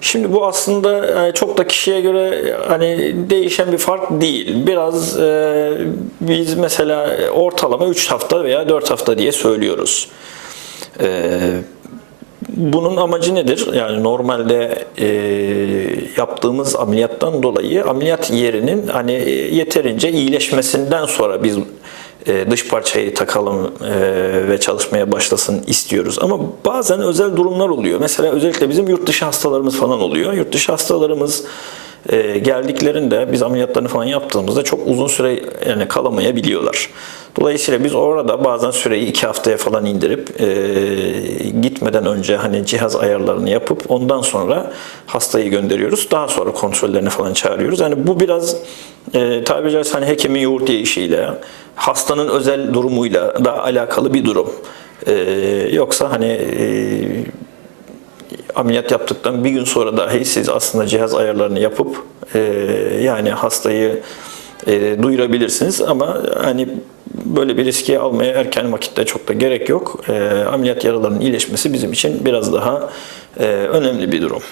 Şimdi bu aslında e, çok da kişiye göre hani değişen bir fark değil. Biraz e, biz mesela ortalama 3 hafta veya 4 hafta diye söylüyoruz. E, bunun amacı nedir? Yani normalde e, yaptığımız ameliyattan dolayı ameliyat yerinin hani yeterince iyileşmesinden sonra biz e, dış parçayı takalım e, ve çalışmaya başlasın istiyoruz. Ama bazen özel durumlar oluyor. Mesela özellikle bizim yurt dışı hastalarımız falan oluyor. Yurt dışı hastalarımız e, geldiklerinde biz ameliyatlarını falan yaptığımızda çok uzun süre yani kalamayabiliyorlar. Dolayısıyla biz orada bazen süreyi iki haftaya falan indirip e, gitmeden önce hani cihaz ayarlarını yapıp ondan sonra hastayı gönderiyoruz. Daha sonra kontrollerini falan çağırıyoruz. Yani bu biraz e, tabiri caizse hani hekimin yoğurt yiyişiyle hastanın özel durumuyla da alakalı bir durum. E, yoksa hani e, ameliyat yaptıktan bir gün sonra dahi siz aslında cihaz ayarlarını yapıp e, yani hastayı e, duyurabilirsiniz ama hani böyle bir riski almaya erken vakitte çok da gerek yok. E, ameliyat yaralarının iyileşmesi bizim için biraz daha e, önemli bir durum.